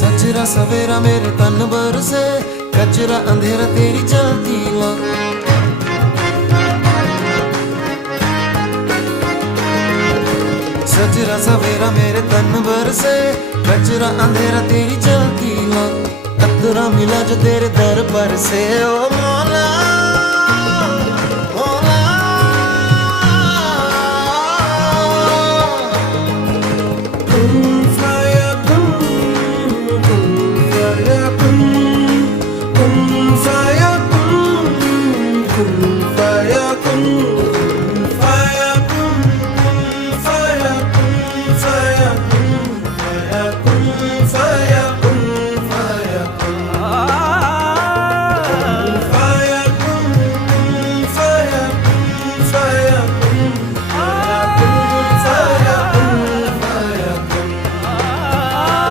सजरा सवेरा मेरे तन बरसे, कचरा अंधेरा तेरी जलती ला। सजरा सवेरा मेरे तन बरसे, कचरा अंधेरा तेरी जलती ला। अतरा मिला जो तेरे दर पर से, ओ मौला fire